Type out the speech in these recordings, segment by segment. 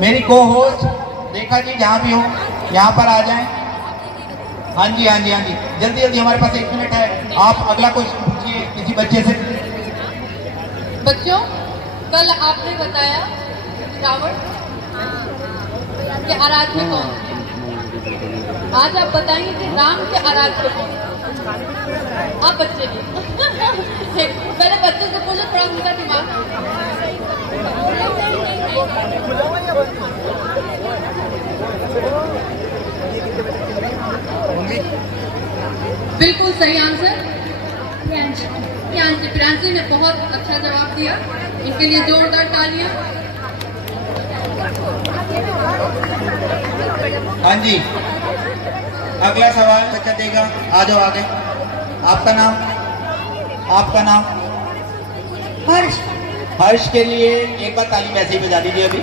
मेरी को होस्ट देखा जी, जहाँ भी हो यहाँ पर आ जाएं। हाँ जी हाँ जी हाँ जी, जल्दी जल्दी, हमारे पास 1 मिनट है। आप अगला क्वेश्चन पूछिए किसी बच्चे से। बच्चों, कल आपने बताया रावण के आराध्य कौन थे? आज आप बताएंगे कि राम के आराध्य कौन थे? आप बच्चे नहीं पहले बच्चों से पूछो, थोड़ा उनका दिमाग। बिल्कुल सही आंसर प्रियांशी ने बहुत अच्छा जवाब दिया, इनके लिए जोरदार तालियां। हाँ जी, अगला सवाल बच्चा देगा, आ जाओ आगे। आपका नाम? आपका नाम? हर्ष। हर्ष के लिए एक बार ताली वैसे ही बजा दीजिए। अभी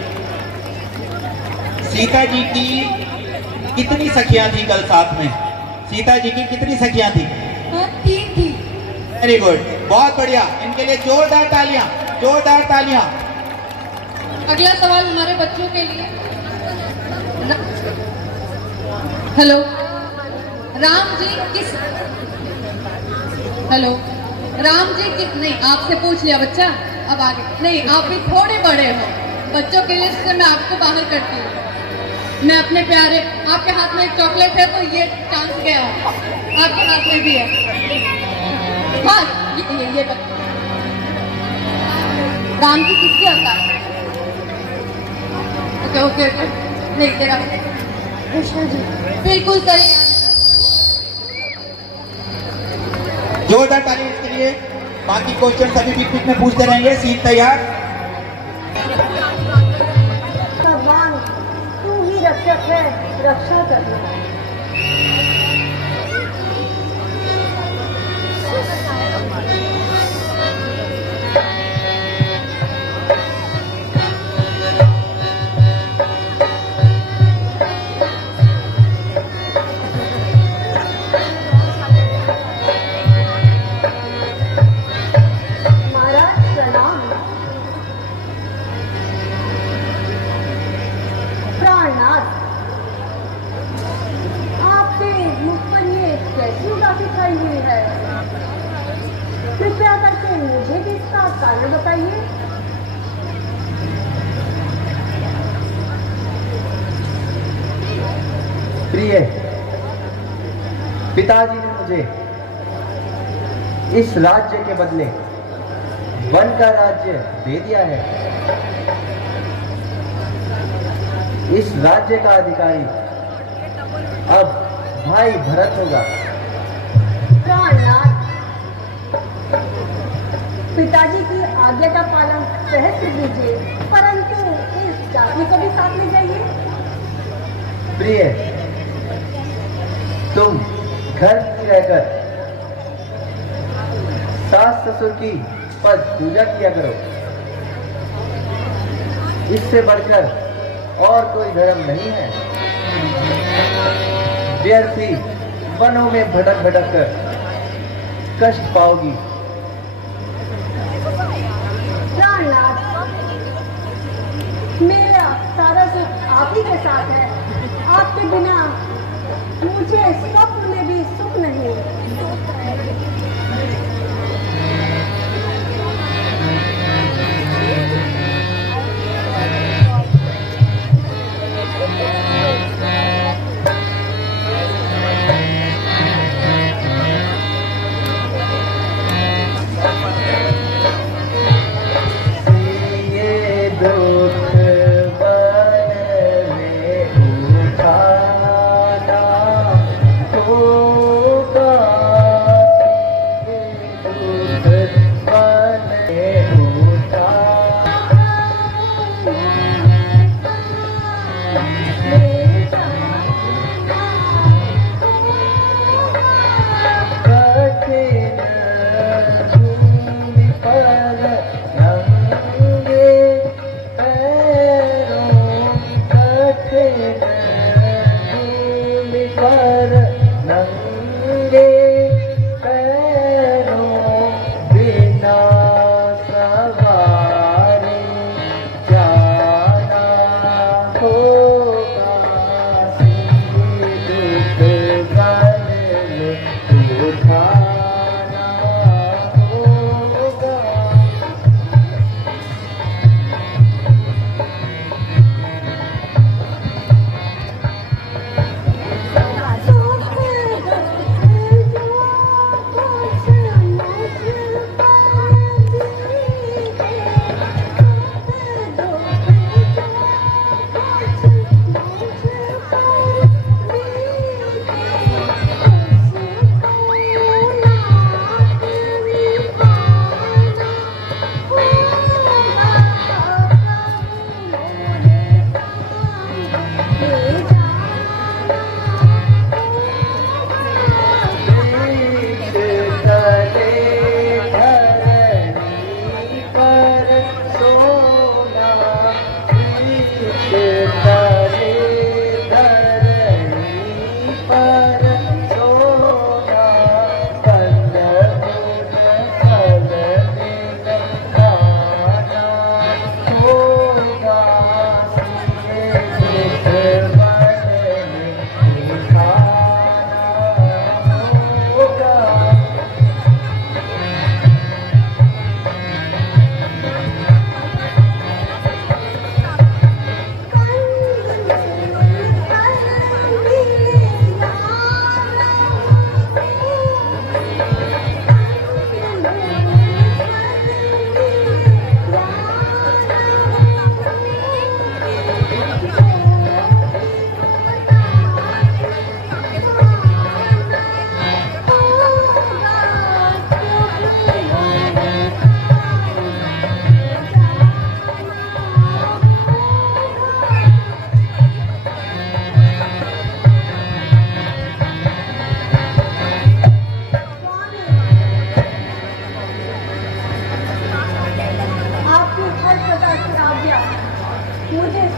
सीता जी की कितनी सखियां थी कल साथ में? सीता जी की कितनी सखियां थी? 3 थी। वेरी गुड, बहुत बढ़िया, इनके लिए जोरदार तालियां, जोरदार तालियां। अगला सवाल हमारे बच्चों के लिए। हेलो, राम जी किस हेलो राम जी किस नहीं, आपसे पूछ लिया बच्चा, अब आगे नहीं, आप भी थोड़े बड़े हो, बच्चों के लिस्ट से मैं आपको बाहर करती हूँ। मैं अपने प्यारे, आपके हाथ में एक चॉकलेट है तो ये चांस गया, आपके हाथ में भी है। हाँ, ये राम जी किसके अवतार? ओके ओके ओके, नहीं तेरा कृष्ण जी। बिल्कुल सही। जोरदार ताली इसके लिए। बाकी क्वेश्चन सभी बीच बीच में पूछते रहेंगे। सीट तैयार। भगवान तू ही रक्षक है, रक्षा करना। कृपया करके मुझे भी इसका कारण बताइए। प्रिय, पिताजी ने मुझे इस राज्य के बदले वन का राज्य दे दिया है। इस राज्य का अधिकारी अब भाई भरत होगा। प्राणनाथ, पिताजी की आज्ञा का पालन सहज कीजिए, परंतु इस जाति को भी साथ ले जाइए। प्रिय, तुम घर में रहकर सास ससुर की पद पूजा किया करो। इससे बढ़कर और कोई धर्म नहीं है। व्यर्थी वनों में भटक भटक कर कष्ट पाओगी। मेरा सारा सुख आप ही के साथ है। आपके बिना मुझे स्वप्न में भी सुख नहीं।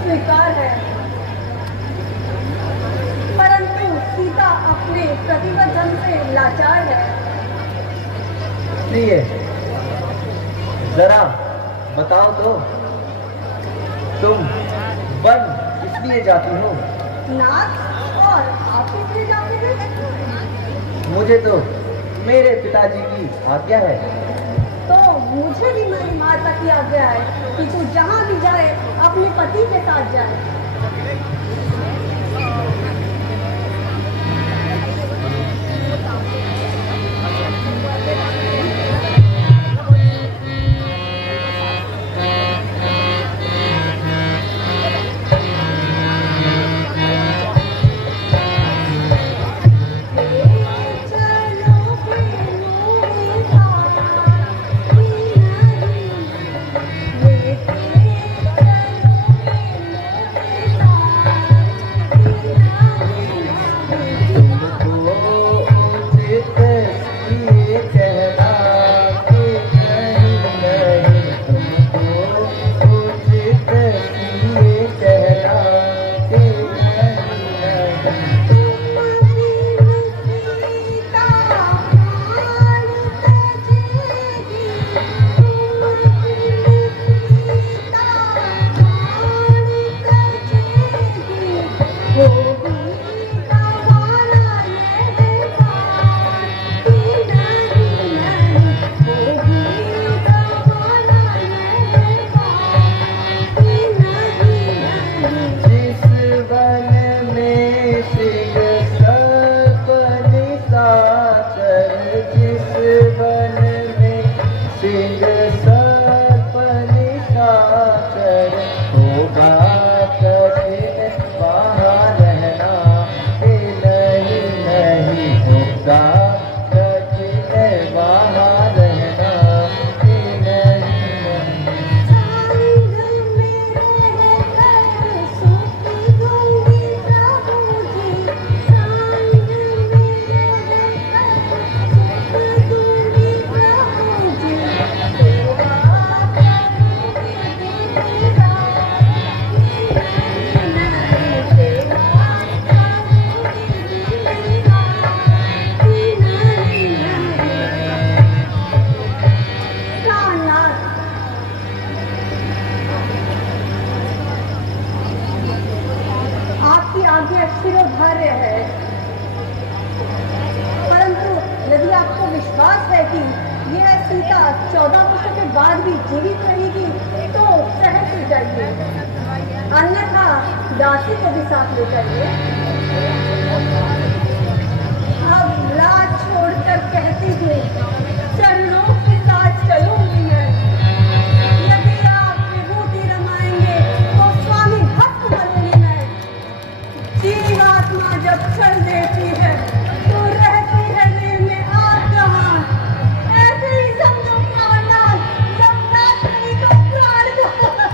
स्वीकार है, परंतु सीता अपने प्रतिवचन से लाचार है। इसलिए जरा बताओ तो, तुम वन इसलिए जाती हो? नाथ, और आप किसलिए जाते हैं? मुझे तो मेरे पिताजी की आज्ञा है। तो मुझे भी मेरी माता की आज्ञा है कि तू जहाँ भी जाए अपने पति के साथ जाए। विश्वास है कि यह सीता 14 वर्षों के बाद भी जीवित रहेगी तो शहर से जाइए, अन्यथा दासी को भी साथ ले जाइए। अब लाज छोड़कर कहती हूँ, चरणों के साथ चलूंगी मैं। यदि आप विभूति रमाएंगे तो स्वामी भक्त बनूंगी मैं। जीवात्मा जब चल देती है तो रहती है दिल में आग कहाँ। ऐसे ही समझो प्राणनाथ, जब नाथ नहीं तो प्राण कहाँ।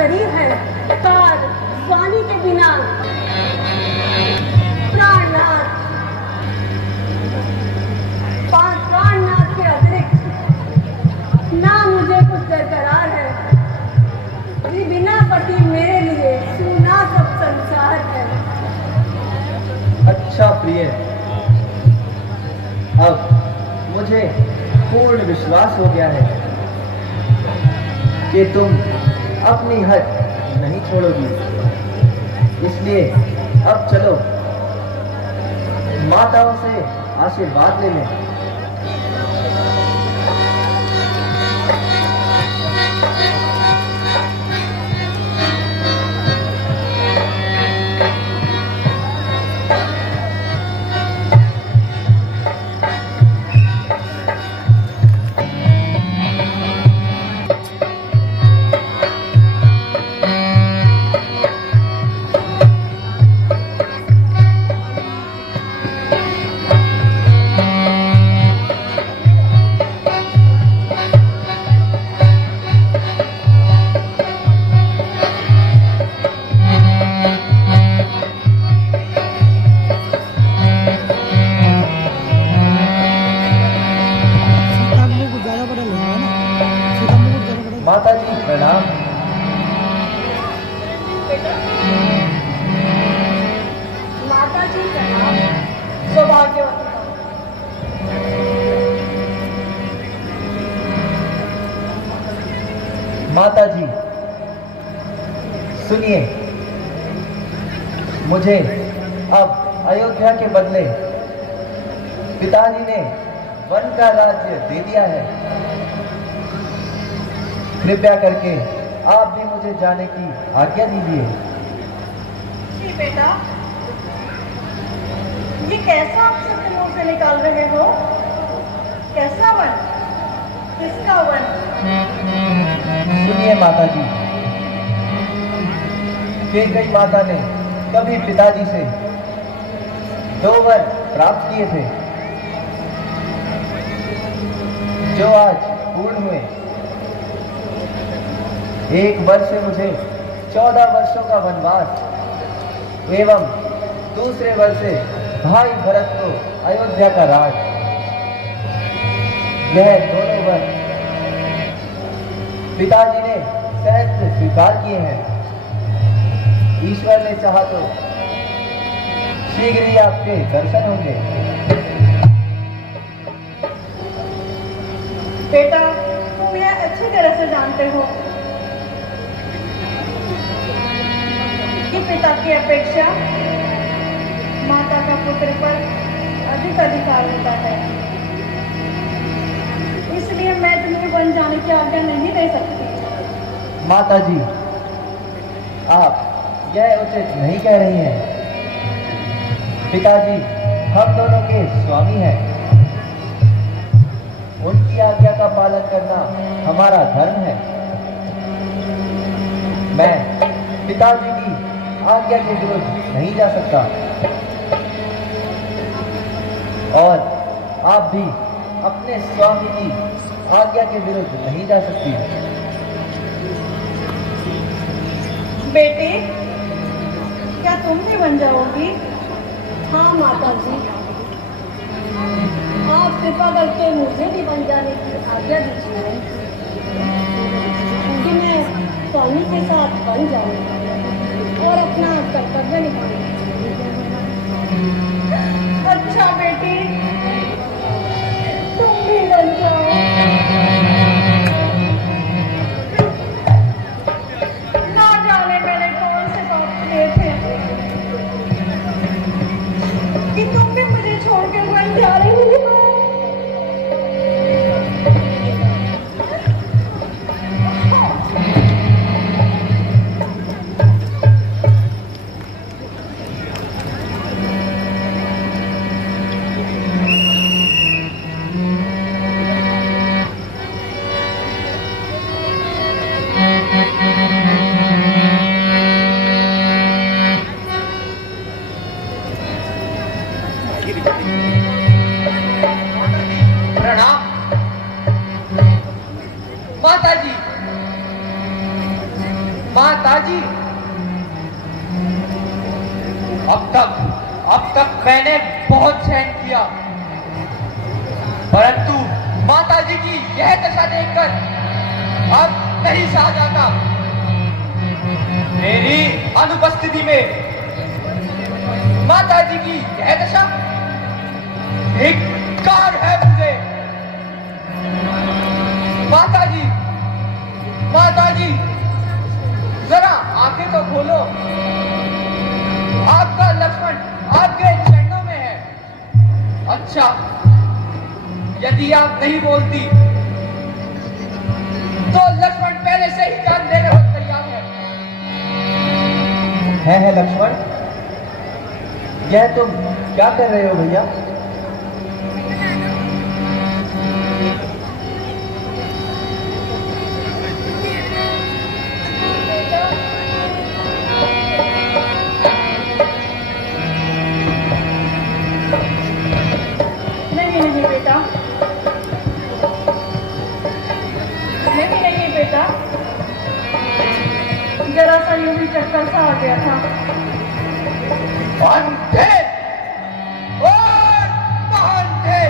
शरीर है, पर स्वामी के बिना प्राणनाथ, प्राणनाथ के अतिरिक्त ना मुझे कुछ दरकरार है। बिना पति मेरे लिए सूना सब संसार है। अच्छा प्रिय, अब मुझे पूर्ण विश्वास हो गया है कि तुम अपनी हद नहीं छोड़ोगी। इसलिए अब चलो माताओं से आशीर्वाद ले लें। माता जी प्रणाम। माता जी प्रणाम। सौभाग्यवती माता जी सुनिए, मुझे अब अयोध्या के बदले पिताजी ने वन का राज्य दे दिया है। कृपया करके आप भी मुझे जाने की आज्ञा दीजिए। जी बेटा, ये कैसा आप सबके मुंह से निकाल रहे हो? कैसा वन? किसका वन? सुनिए माता जी, कैकेयी माता ने कभी पिताजी से 2 वर प्राप्त किए थे, जो आज पूर्ण हुए। एक वर्ष से मुझे 14 वर्षों का वनवास एवं दूसरे वर्ष से भाई भरत को अयोध्या का राज। यह दोनों वर पिताजी ने सहज स्वीकार किए हैं। ईश्वर ने चाहा तो शीघ्र ही आपके दर्शन होंगे। बेटा, तुम यह अच्छी तरह से जानते हो कि पिता की अपेक्षा माता का पुत्र पर अधिक अधिकार होता है। इसलिए मैं तुम्हें वन जाने की आज्ञा नहीं दे सकती। माता जी, आप यह उचित नहीं कह रही हैं। पिताजी हम दोनों के स्वामी हैं। उनकी आज्ञा का पालन करना हमारा धर्म है। मैं पिताजी की आज्ञा के विरुद्ध नहीं जा सकता, और आप भी अपने स्वामी की आज्ञा के विरुद्ध नहीं जा सकती। बेटी, क्या तुम भी बन जाओगी? हाँ माता जी, आप कृपा करके मुझे भी बन जाने की आज्ञा दीजिए कि मैं स्वामी के साथ बन जाऊँ और अपना कर्तव्य निभाऊँ। अच्छा बेटी, तुम भी बन जाओ। ना जाने मैंने कौन से पाप किए थे कि तुम भी मुझे छोड़ के बन जा रही हो। माता जी, अब तक मैंने बहुत सहन किया, परंतु माता जी की यह दशा देखकर अब नहीं सहा जाता। मेरी अनुपस्थिति में माता जी की यह दशा धिक्कार है मुझे। माता जी जरा आंखें तो खोलो। आपका लक्ष्मण आपके चरणों में है। अच्छा, यदि आप नहीं बोलती तो लक्ष्मण पहले से ही जान देने को तैयार है लक्ष्मण? यह तुम क्या कर रहे हो भैया? नहीं बेटा, नहीं बेटा, जरा सा यूं ही चक्कर सा आ गया था। अंधे और महान थे,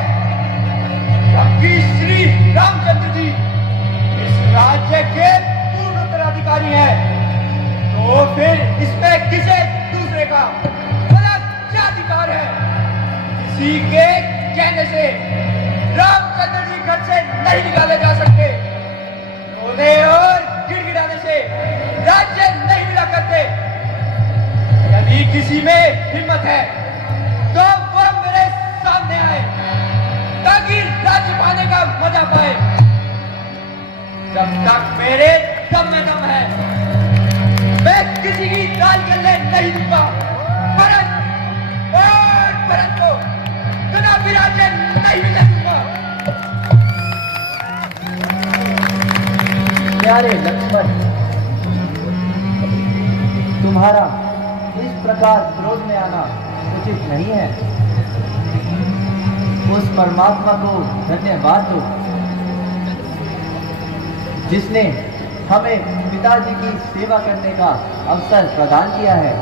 जबकि श्री रामचंद्र जी इस राज्य के पूर्ण उत्तराधिकारी हैं, तो फिर इसमें किसे दूसरे का गलत क्या अधिकार है? किसी के कहने से रामचंद्र जी घर से नहीं निकाले जा सकते, रोने और गिड़गिड़ाने से राज्य नहीं मिला करते। यदि किसी में हिम्मत है तो वो मेरे सामने आए, ताकि राज्य पाने का मजा पाए। जब तक मेरे दम में दम है, मैं किसी की दाल गले नहीं दूंगा, परंतु कदापि राज्य नहीं मिलने दूंगा। प्यारे लक्ष्मण, तुम्हारा इस प्रकार क्रोध में आना उचित नहीं है। उस परमात्मा को धन्यवाद दो जिसने हमें पिताजी की सेवा करने का अवसर प्रदान किया है।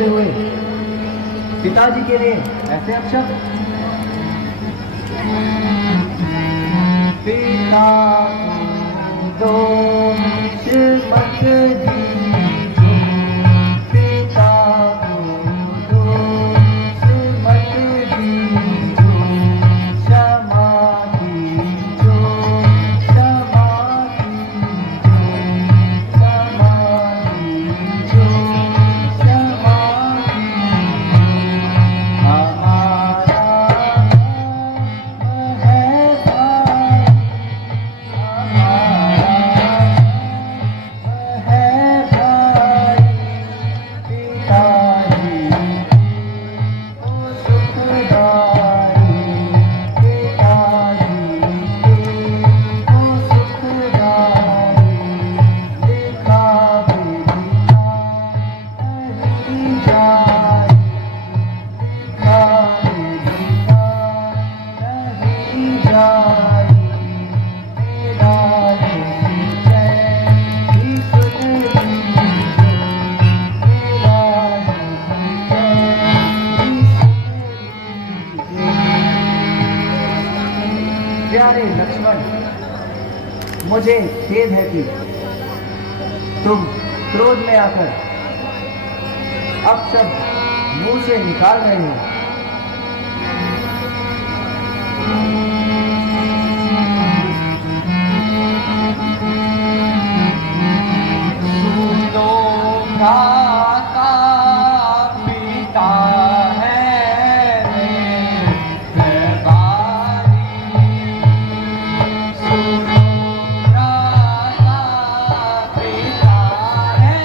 होते हुए पिताजी के लिए ऐसे अपशब्द। पिता दो मत दीजो, पिता दो मत दीजो, क्षमा दीजो, क्षमा दीजो, क्षमा दीजो, क्षमा दीजो। हमारा है भाई, प्यारे लक्ष्मण, मुझे खेद है कि तुम क्रोध में आकर अपशब्द मुंह से निकाल रहे हो। सुनो भ्राता पिता है मेरे बारी, सुनो भ्राता पिता है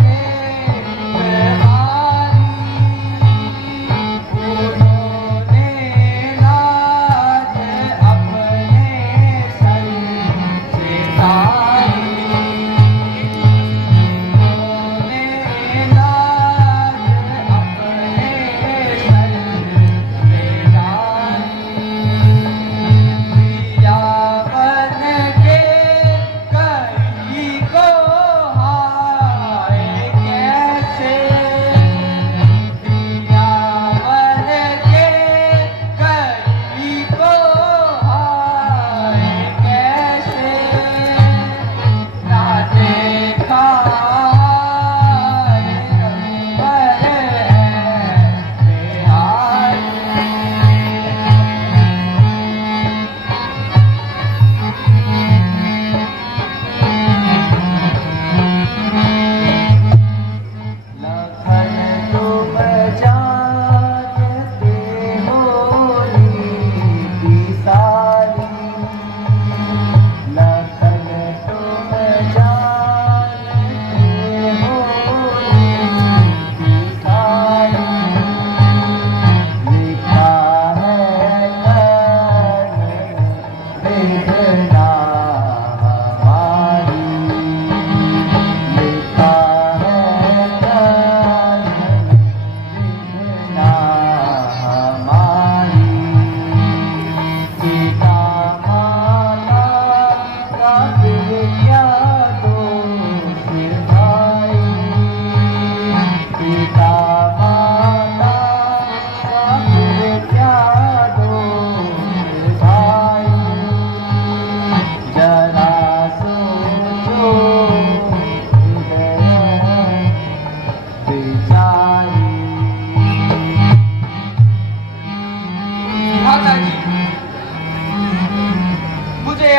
मेरे बारी, उन्होंने लाज अपने सर से तारी,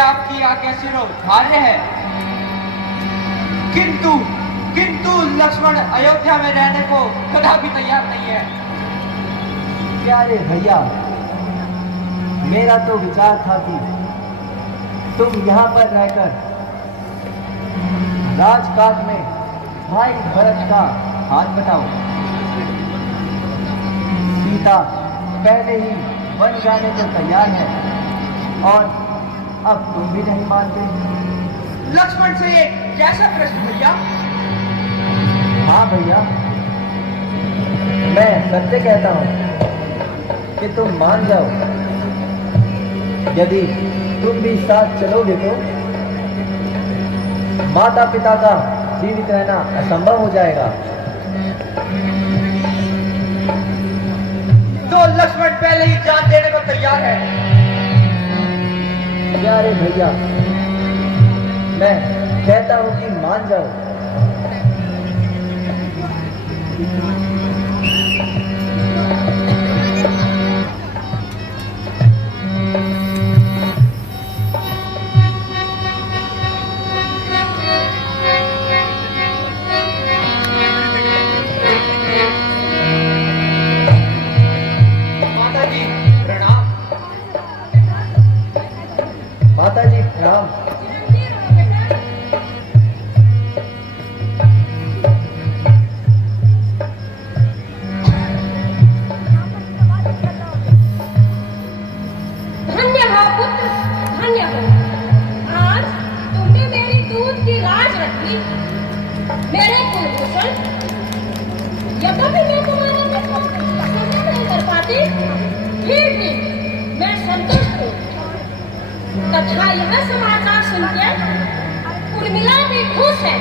आपकी आज्ञा शिरोधार्य है, किंतु लक्ष्मण अयोध्या में रहने को कदापि तैयार नहीं है। प्यारे भैया, मेरा तो विचार था कि तुम यहाँ पर रहकर राजकाज में भाई भरत का हाथ बटाओ। सीता पहले ही वन जाने को तैयार है और अब तुम भी नहीं मानते। लक्ष्मण से ये कैसा प्रश्न भैया? हाँ भैया, मैं सत्य कहता हूँ कि तुम मान जाओ। यदि तुम भी साथ चलोगे तो माता पिता का जीवित रहना असंभव हो जाएगा। तो लक्ष्मण पहले ही जान देने को तैयार है। प्यारे भैया, मैं कहता हूँ कि मान जाओ। माता जी प्रणाम। माता जी प्रणाम। धन्य हो पुत्र, धन्य हो। आज तुमने मेरी दूध की लाज रखी, मेरे कुलभूषण। यद्यपि मैं तुम्हारे दुखों को सहन नहीं कर पाती, फिर भी मैं संतुष्ट हूँ। तथा यह समाचार सुनकर उर्मिला भी खुश है।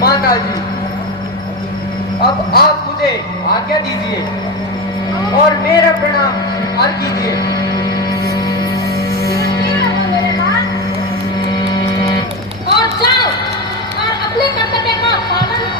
माता जी, अब आप मुझे आज्ञा दीजिए और मेरा प्रणाम स्वीकार कीजिए। और जाओ और अपने कर्तव्य का पालन करो।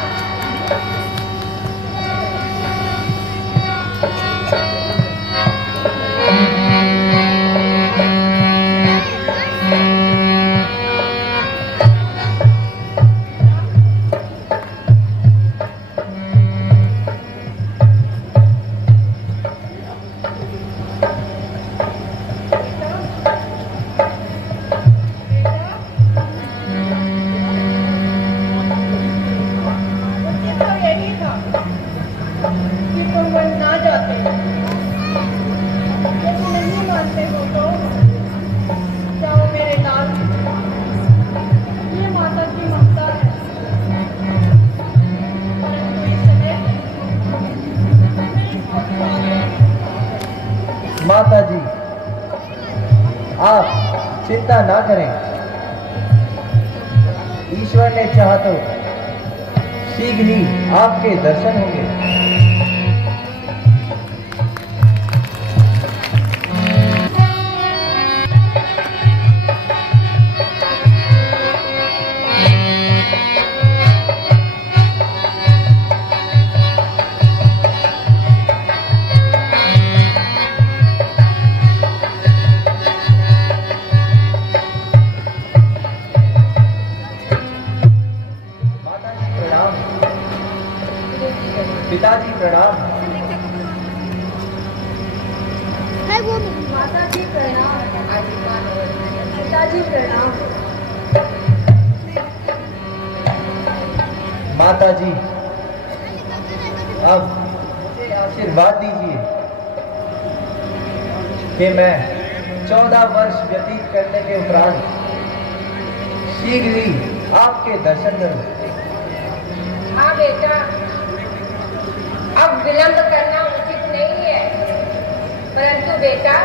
माता जी, आप चिंता ना करें। ईश्वर ने चाहा तो शीघ्र ही आपके दर्शन होंगे। पिताजी प्रणाम। माता जी प्रणाम। पिताजी प्रणाम। माता जी, अब मुझे आशीर्वाद दीजिए कि मैं 14 वर्ष व्यतीत करने के उपरांत शीघ्र ही आपके दर्शन करूं। हाँ बेटा, अब विलंब करना उचित नहीं है, परंतु बेटा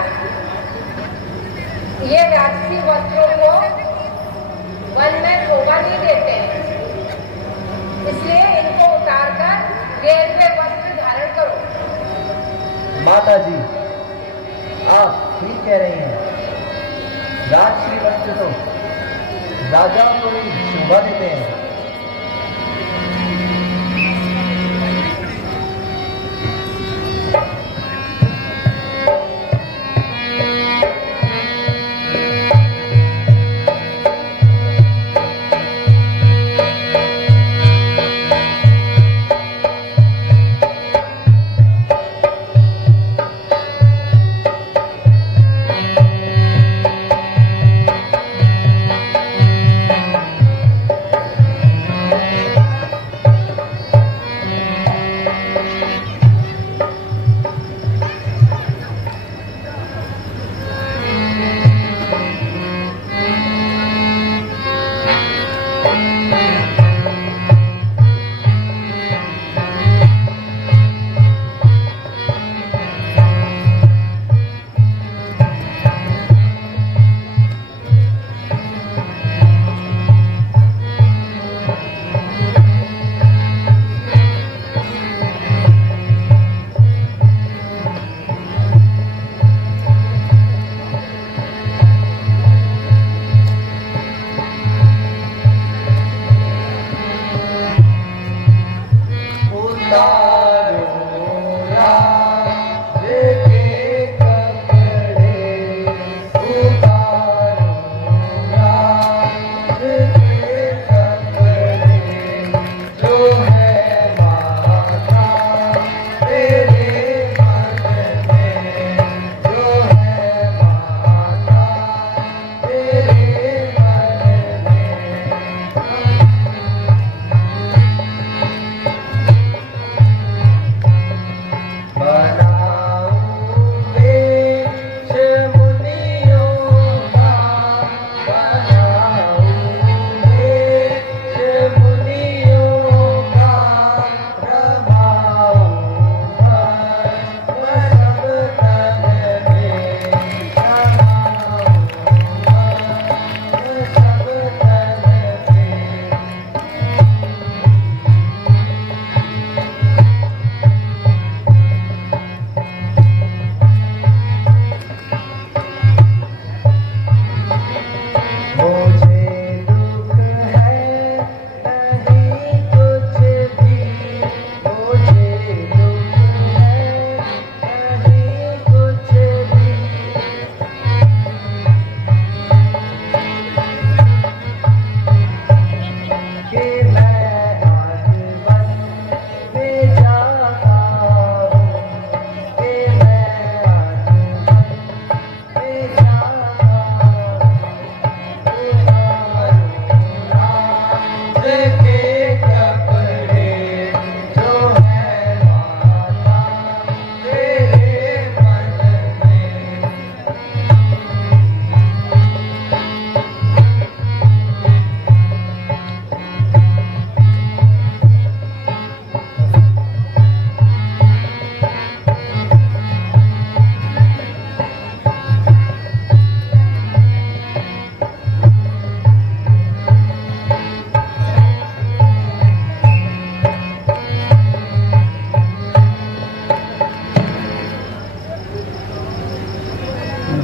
ये राजसी वस्त्रों को वन में शोभा नहीं देते, इसलिए इनको उतारकर रेलवे वस्त्र धारण करो। माता जी, आप ठीक कह रही हैं। राजश्री वस्त्र तो राजाओं को ही शोभा देते हैं।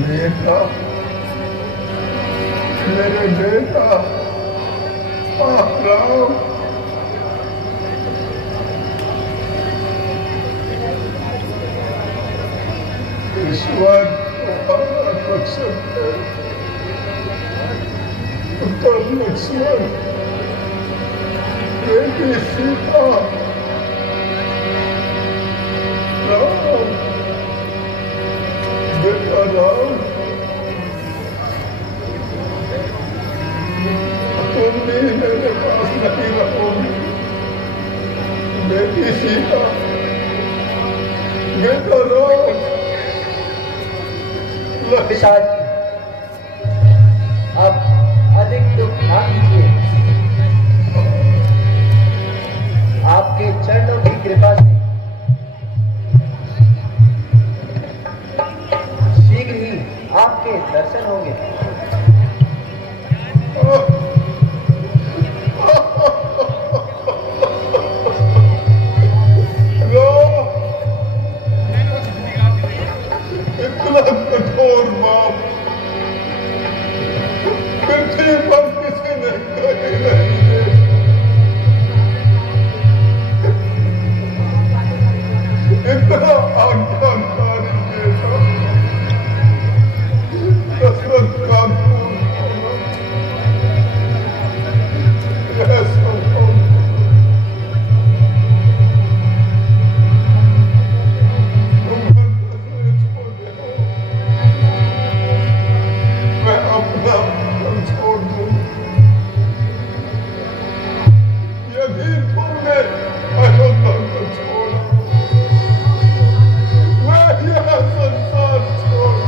बेटा, मेरे बेटा, आप राम, ईश्वर तुम्हारा रक्षक है। पुत्र लक्ष्मण, बेटी सीता, राम, बेटा राम, तुम भी मेरे पास नहीं रहोगे। बेटी सीता, बेटा राम, पिताजी, अब अधिक दुख ना कीजिए। आपके चरणों की कृपा से शीघ्र ही आपके दर्शन होंगे। इतना कठोर बाप पृथ्वी पर किसी ने कहीं नहीं देखा। इतना आज्ञाकारी बेटा दशरथ का खून यह संभव मैं अपना धर्म छोड़ दूं। यदि तुमने अयोध्या को छोड़ा, मैं यह संसार छोड़।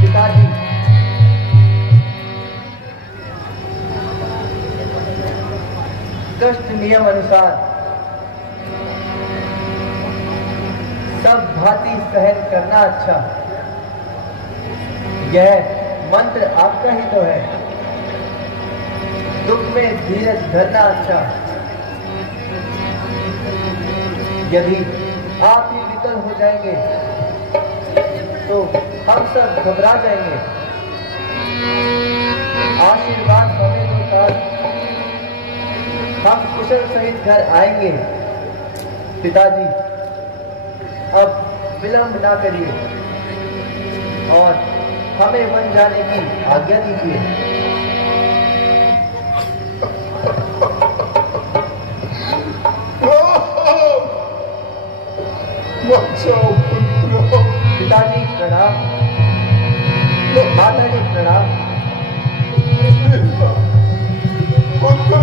पिताजी, कष्ट नियम अनुसार सब भांति सहन करना अच्छा। यह मंत्र आपका ही तो है। दुख में धीरज धरना अच्छा। यदि आप ही विकल हो जाएंगे तो हम सब घबरा जाएंगे। आशीर्वाद हमें दो काल, हम कुशल सहित घर आएंगे। पिताजी, अब विलंब ना करिए और हमें वन जाने की आज्ञा दीजिए। बचाओ पुत्र, पिताजी प्रणाम, माता जी प्रणाम। पुत्र,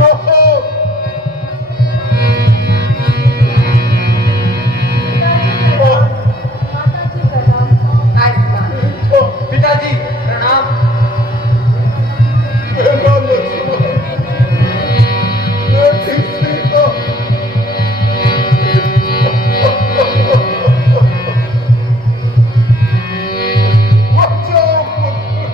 पिताजी प्रणाम। मेरा लक्ष्मण, मेरी सीता, बचाओ पुत्र, बचाओ।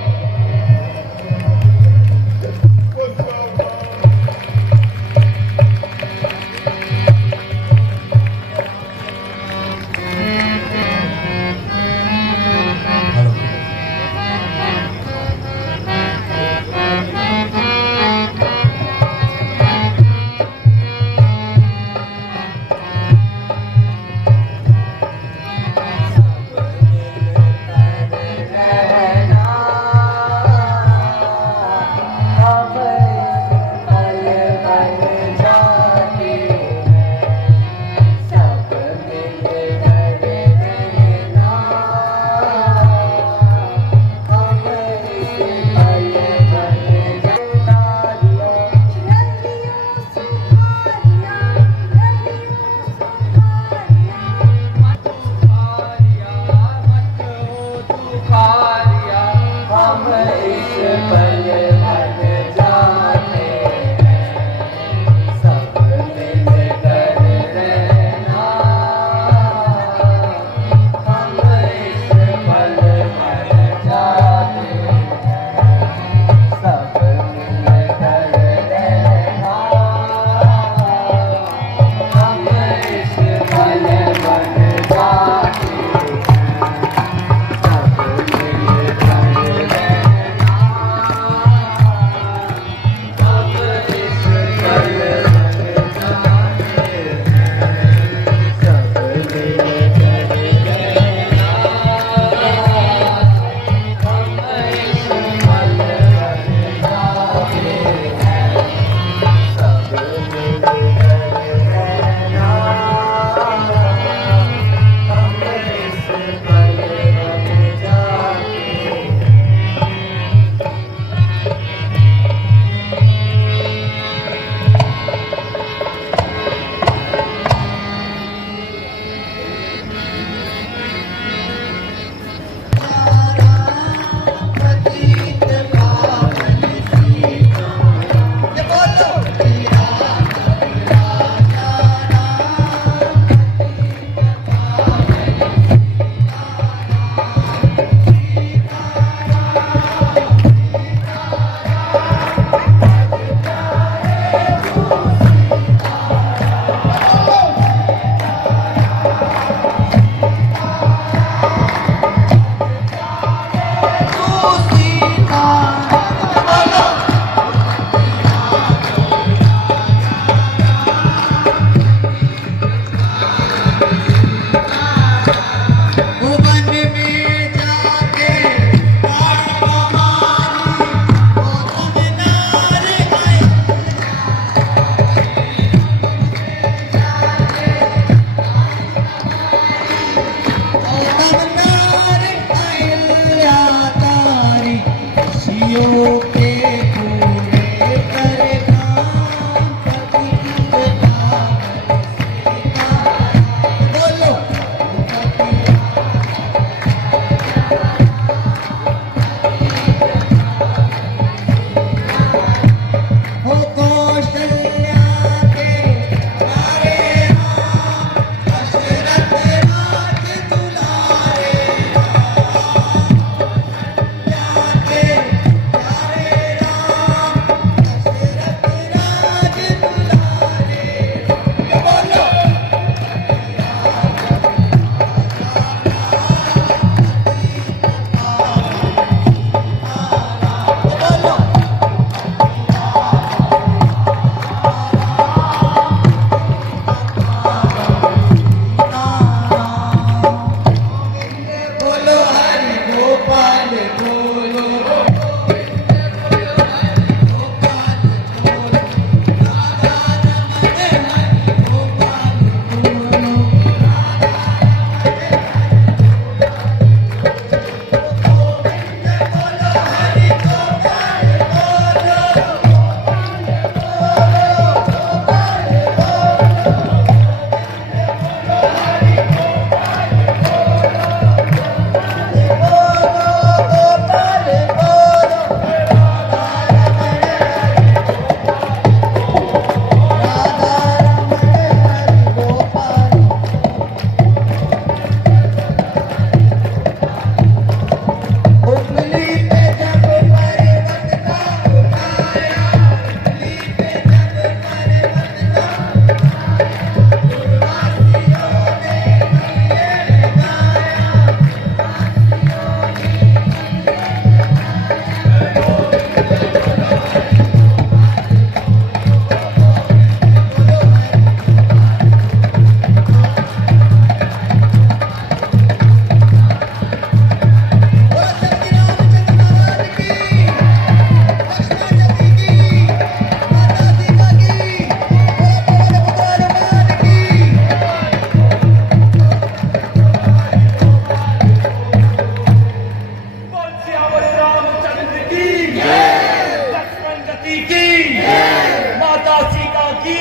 की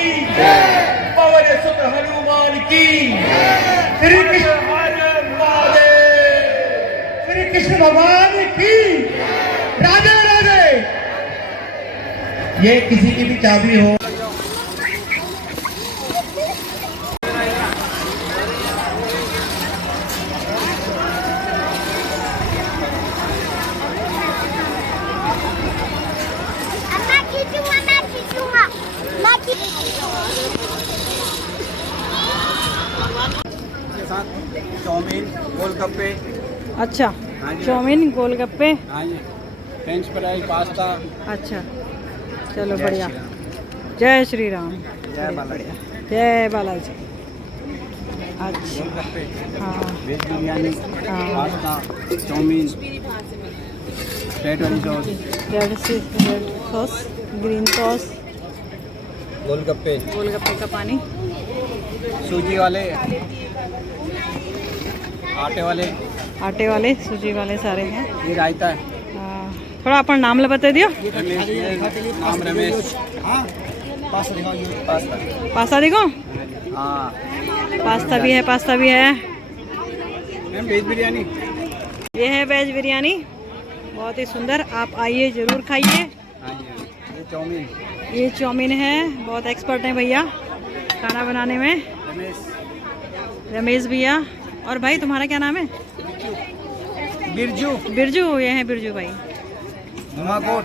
पवन सुत हनुमान की श्री कृष्ण महादेव श्री कृष्ण भगवान की राधे राधे। ये किसी की भी चाबी हो। के साथ चाउमीन गोलगप्पे। अच्छा, हाँ जी। चाउमीन गोलगप्पे। हाँ जी, फ्रेंच फ्राइज पास्ता। अच्छा, चलो बढ़िया। जय श्री राम। जय बालाजी। जय बालाजी। अच्छा, गोलगप्पे, हाँ वेज बिरयानी, हाँ। पास्ता, चाउमीन, रेड वाली sauce, red sauce, green sauce, golgappe, golgappe का पानी, सूजी वाले, आटे वाले, सूजी वाले सारे हैं। ये रायता है। थोड़ा अपन नाम बता दियो। रमेश, नाम रमेश। पास्ता। पास्ता देखो, हाँ पास्ता भी है। Ma'am veg biryani. ये है वेज बिरयानी, बहुत ही सुंदर। आप आइए, ज़रूर खाइए। हाँ जी, ये चाउमीन। ये चाउमीन है, बहुत एक्सपर्ट हैं भैया खाना बनाने में। रमेश भैया। और भाई तुम्हारा क्या नाम है? बिरजू। बिरजू। ये है बिरजू भाई। धुमाकोट।